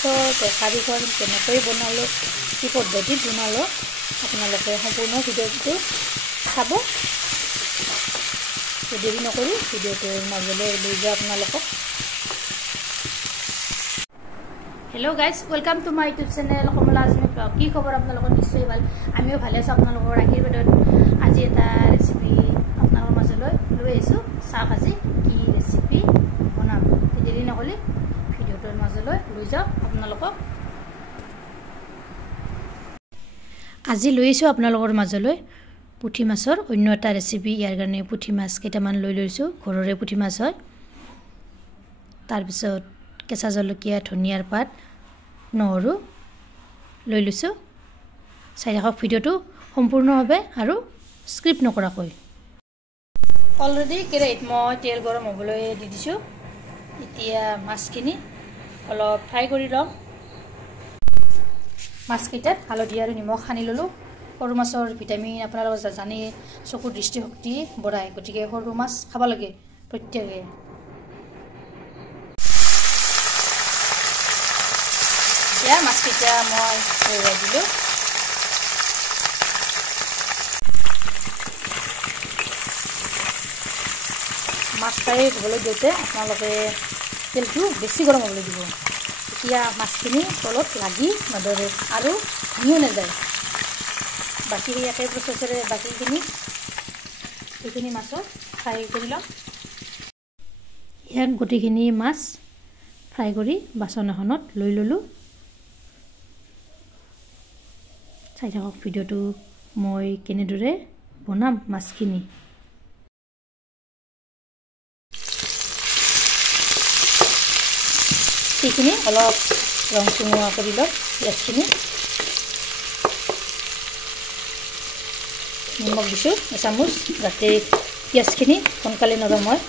মাছৰ তৰকাৰীখন কেনেকৈ বনালো কি পদ্ধতিত বনালো আপোনালোকে সম্পূৰ্ণ ভিডিঅ'টো চাব দেৰি নকৰি ভিডিঅ'টোৰ মাজলৈ লৈ যাওঁ আপোনালোকক hello' guys welcome to my YouTube channel Kamala Azmi blog কি খবৰ আপোনালোকৰ নিশ্চয় ভাল আমিও ভালে আছোঁ আপোনালোকৰ আশীৰ্বাদত আজি এটা ৰেচিপি আপোনালোকৰ মাজলৈ লৈ আহিছোঁ চাহ ভাজি কি ৰেচিপি বনাম দেৰি নকৰি ভিডিঅ'টোৰ মাজলৈ লৈ যাওঁ আপোনালোকক আজি লৈ আহিছোঁ আপোনালোকৰ মাজলৈ পুঠি মাছৰ অন্য এটা ৰেচিপি ইয়াৰ কাৰণে পুঠি মাছ কেইটামান লৈ লৈছোঁ ঘৰৰে পুঠি মাছ হয় তাৰপিছত কেঁচা জলকীয়া ধনিয়াৰ পাত নহৰু লৈ লৈছোঁ চাই থাকক ভিডিঅ'টো সম্পূৰ্ণভাৱে আৰু স্ক্ৰিপ্ট নকৰাকৈ অলৰেডি কেৰাহীত মই তেল গৰম হ'বলৈ দি দিছোঁ এতিয়া মাছখিনি অলপ ফ্ৰাই কৰি লওঁ মাছকেইটাত হালধি আৰু নিমখ সানি ল'লোঁ সৰু মাছৰ ভিটামিন আপোনালোকে জানে চকুৰ দৃষ্টিশক্তি বঢ়ায় গতিকে সৰু মাছ খাব লাগে প্ৰত্যেকে এতিয়া মাছকেইটা মই এৰাই দিলোঁ মাছ ফ্ৰাই হ'বলৈ দিওঁতে আপোনালোকে তেলটো বেছি গৰম হ'বলৈ দিব এতিয়া মাছখিনি তলত লাগি নধৰে আৰু ভাঙিও নাযায় বাকী একে প্ৰচেছেৰে বাকীখিনি মাছৰ ফ্ৰাই কৰি লওঁ ইয়াত গোটেইখিনি মাছ ফ্ৰাই কৰি বাচন এখনত লৈ ল'লোঁ চাই থাকক ভিডিঅ'টো মই কেনেদৰে বনাম মাছখিনি সেইখিনি অলপ ৰং চুঙোৱা কৰি লওঁ পিঁয়াজখিনি নিমখ দিছোঁ এচামুচ যাতে পিঁয়াজখিনি সোনকালে নৰম হয়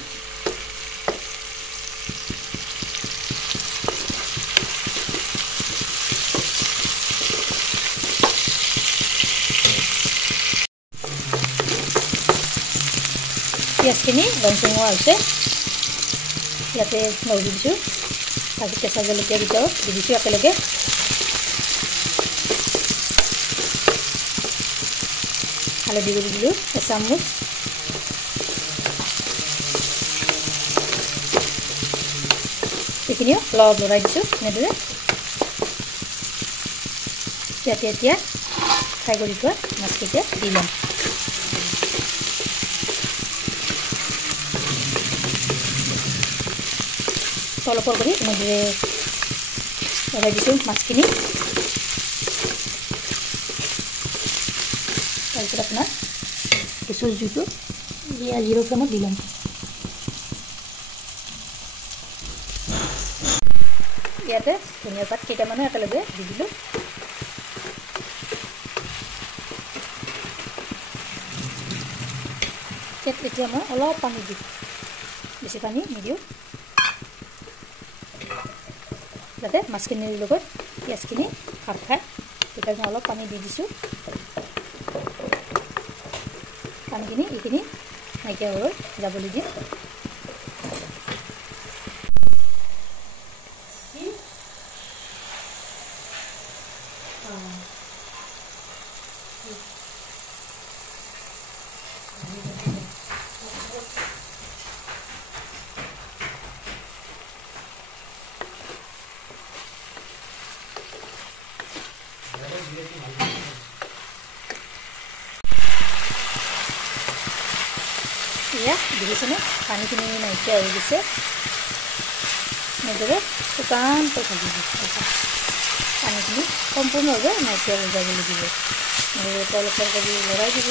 পিঁয়াজখিনি ৰং চুঙোৱা হৈছে ইয়াতে নহৰু দিছোঁ তাৰপিছত কেঁচা জলকীয়াকেইটাও দি দিছোঁ একেলগে হালধি গুড়ি দিলোঁ এচামুচ সেইখিনিও অলপ লৰাই দিছোঁ এনেদৰে ইয়াতে এতিয়া ফ্ৰাই কৰি থোৱা মাছকেইটা দি ল'ম তলপৰ কৰি এনেদৰে লৰাই দিছোঁ মাছখিনি তাৰপিছত আপোনাৰ গেছৰ জুইটো 0 ফ্লেমত দি ল'ম ইয়াতে ধনিয়া পাত কেইটামানো একেলগে দি দিলোঁ এতিয়া মই অলপ পানী দিম বেছি পানী নিদিওঁ যাতে মাছখিনিৰ লগত পিঁয়াজখিনি খাপ খায় সেইকাৰণে অলপ পানী দি দিছোঁ পানীখিনি এইখিনি নাইকিয়া হৈ যাবলৈ দিম এয়া দেখিছেনে পানীখিনি নাইকিয়া হৈ গৈছে এনেদৰে শুকানকৈ ভাজিব পানীখিনি সম্পূৰ্ণভাৱে নাইকিয়া হৈ যাবলৈ দিব এনেদৰে তলপৰ কৰি লৰাই দিব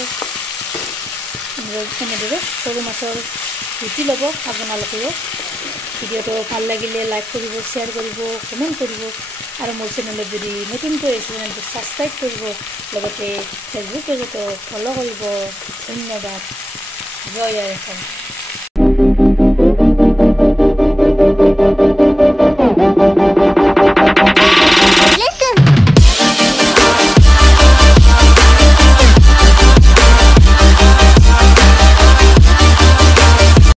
এনেদৰে সৰু মাছৰ জুতি ল'ব আপোনালোকেও ভিডিঅ'টো ভাল লাগিলে লাইক কৰিব শ্বেয়াৰ কৰিব কমেণ্ট কৰিব আৰু মোৰ চেনেলত যদি নতুনকৈ চেনেলটো ছাবস্ক্ৰাইব কৰিব লগতে ফেচবুক পেজতো ফ'ল' কৰিব ধন্যবাদ জয় আই অসম